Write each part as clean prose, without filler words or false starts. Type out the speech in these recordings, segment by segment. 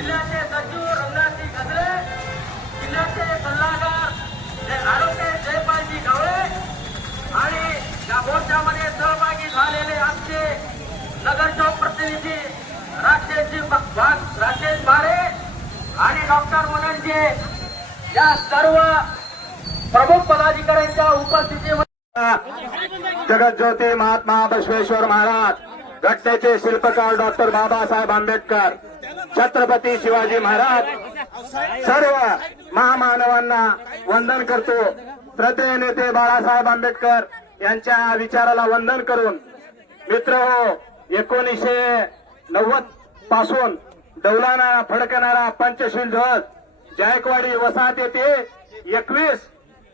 जिल्ह्याचे सचिव रंगनाथजी गजरे, जिल्ह्याचे सल्लागार आरोग्य जयपालजी गवळे आणि या मोर्चामध्ये सहभागी झालेले आमचे नगरचौक प्रतिनिधी राकेश बारे आणि डॉक्टर मुनंजे या सर्व प्रमुख पदाधिकाऱ्यांच्या उपस्थितीमध्ये जगज्योती महात्मा बसवेश्वर महाराज, घटनेचे शिल्पकार डॉक्टर बाबासाहेब आंबेडकर, छत्रपती शिवाजी महाराज, सर्व महामानवांना वंदन करतो. श्रद्धेय नेते बाळासाहेब आंबेडकर यांच्या विचाराला वंदन करून मित्र हो, 1990 पासून डौलाना फडकणारा पंचशील ध्वज जायकवाडी वसाहत येथे 21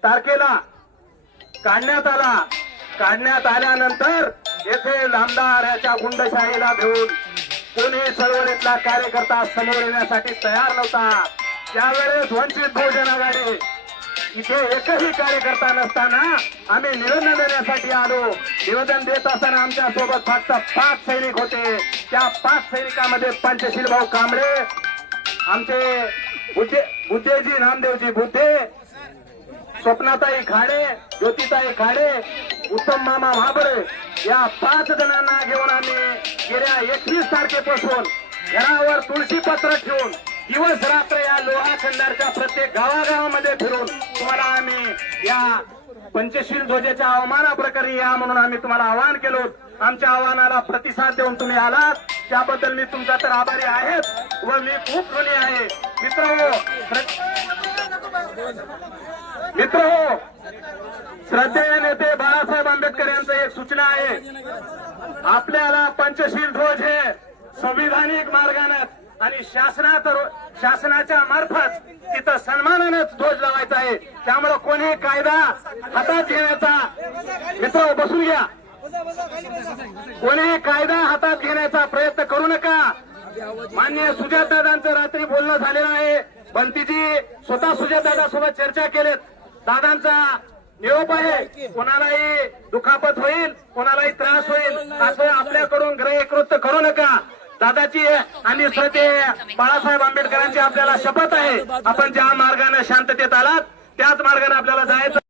तारखेला काढण्यात आल्यानंतर येथे आमदाराच्या गुंडशाहीला घेऊन कोणी चळवळीतला कार्यकर्ता समोर येण्यासाठी तयार नव्हता. त्यावेळेस वंचित बहुजन आघाडी इथे एकही कार्यकर्ता नसताना आम्ही निवेदन देण्यासाठी आलो. निवेदन देत असताना आमच्या सोबत फक्त 5 सैनिक होते. त्या 5 सैनिकांमध्ये पंचशील भाऊ कांबळे, आमचे बुद्धेजी नामदेवजी बुद्धे, स्वप्नाताई खाडे, ज्योतिताई खाडे, उत्तम मामा महाबळे या 5 जणांना घेऊन आम्ही गेल्या 21 तारखेपासून घरावर तुळशीपत्र ठेवून दिवस रात्र या लोहा खंडारच्या प्रत्येक गावागावामध्ये फिरून तुम्हाला आम्ही या पंचशील ध्वजाच्या अवमानाप्रकरणी या म्हणून आम्ही तुम्हाला आवाहन केलो. आमच्या आव्हानाला प्रतिसाद देऊन तुम्ही आलात त्याबद्दल मी तुमचा तर आभारी आहेत व मी खूप ऋणी आहे. मित्र हो, श्रद्धेय नेते बाळासाहेब आंबेडकर यांचं एक सूचना आहे. आपल्याला पंचशील ध्वज हे संविधानिक मार्गाने आणि शासनाच्या मार्फत तिथं सन्मानानेच ध्वज लावायचा आहे. त्यामुळे कोणी कायदा हातात घेण्याचा, मित्र बसून घ्या, कोणी कायदा हातात घेण्याचा प्रयत्न करू नका. माननीय सुजातदादांचं रात्री बोलणं झालेलं आहे. बंतीजी स्वतः सुजातदादा सोबत चर्चा केलेत. दादांचा निरोप आहे, कोणालाही दुखापत होईल, कोणालाही त्रास होईल असं आपल्याकडून गैरकृत्य करू नका. दादाची आणि श्रद्धेय बाळासाहेब आंबेडकरांची आपल्याला शपथ आहे. आपण ज्या मार्गाने शांततेत आलात त्याच मार्गाने आपल्याला जायचं.